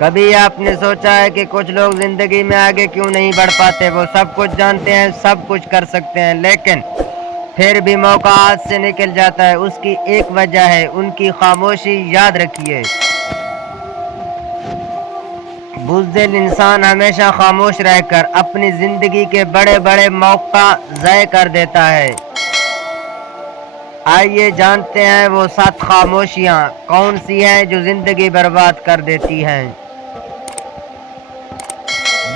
کبھی آپ نے سوچا ہے کہ کچھ لوگ زندگی میں آگے کیوں نہیں بڑھ پاتے؟ وہ سب کچھ جانتے ہیں، سب کچھ کر سکتے ہیں، لیکن پھر بھی موقع ہاتھ سے نکل جاتا ہے۔ اس کی ایک وجہ ہے ان کی خاموشی۔ یاد رکھیے، بزدل انسان ہمیشہ خاموش رہ کر اپنی زندگی کے بڑے بڑے موقع ضائع کر دیتا ہے۔ آئیے جانتے ہیں وہ 7 خاموشیاں کون سی ہیں جو زندگی برباد کر دیتی ہیں۔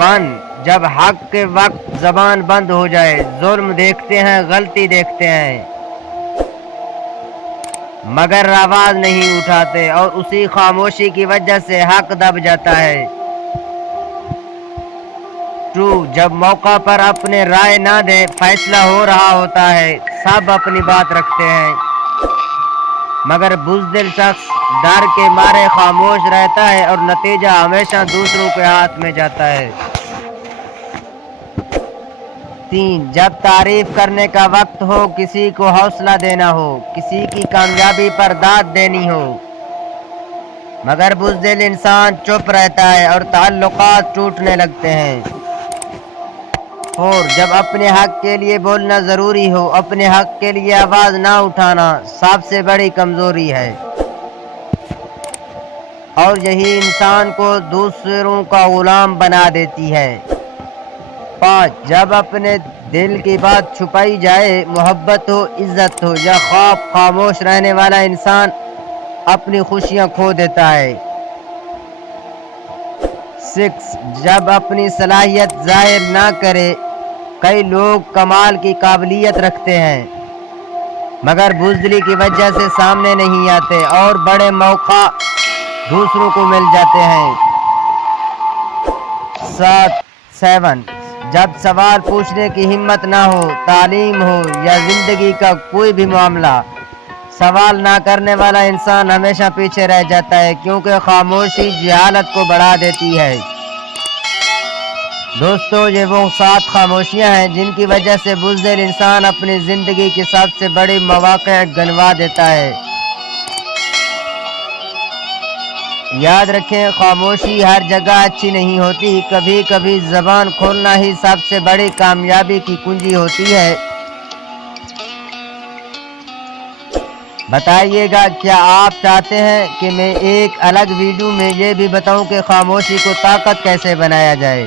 1، جب حق کے وقت زبان بند ہو جائے۔ ظلم دیکھتے ہیں، غلطی دیکھتے ہیں، مگر آواز نہیں اٹھاتے، اور اسی خاموشی کی وجہ سے حق دب جاتا ہے۔ 2، جب موقع پر اپنے رائے نہ دیں، فیصلہ ہو رہا ہوتا ہے، سب اپنی بات رکھتے ہیں، مگر بزدل شخص ڈر کے مارے خاموش رہتا ہے اور نتیجہ ہمیشہ دوسروں کے ہاتھ میں جاتا ہے۔ 3، جب تعریف کرنے کا وقت ہو، کسی کو حوصلہ دینا ہو، کسی کی کامیابی پر داد دینی ہو، مگر بزدل انسان چپ رہتا ہے اور تعلقات ٹوٹنے لگتے ہیں۔ 4، جب اپنے حق کے لیے بولنا ضروری ہو، اپنے حق کے لیے آواز نہ اٹھانا سب سے بڑی کمزوری ہے، اور یہی انسان کو دوسروں کا غلام بنا دیتی ہے۔ 5، جب اپنے دل کی بات چھپائی جائے، محبت ہو، عزت ہو یا خوف، خاموش رہنے والا انسان اپنی خوشیاں کھو دیتا ہے۔ 6، جب اپنی صلاحیت ظاہر نہ کرے۔ کئی لوگ کمال کی قابلیت رکھتے ہیں، مگر بزدلی کی وجہ سے سامنے نہیں آتے، اور بڑے موقع دوسروں کو مل جاتے ہیں۔ 7، جب سوال پوچھنے کی ہمت نہ ہو، تعلیم ہو یا زندگی کا کوئی بھی معاملہ، سوال نہ کرنے والا انسان ہمیشہ پیچھے رہ جاتا ہے، کیونکہ خاموشی جہالت کو بڑھا دیتی ہے۔ دوستو، یہ وہ 7 خاموشیاں ہیں جن کی وجہ سے بزدل انسان اپنی زندگی کی سب سے بڑی مواقع گنوا دیتا ہے۔ یاد رکھیں، خاموشی ہر جگہ اچھی نہیں ہوتی، کبھی کبھی زبان کھولنا ہی سب سے بڑی کامیابی کی کنجی ہوتی ہے۔ بتائیے گا، کیا آپ چاہتے ہیں کہ میں ایک الگ ویڈیو میں یہ بھی بتاؤں کہ خاموشی کو طاقت کیسے بنایا جائے؟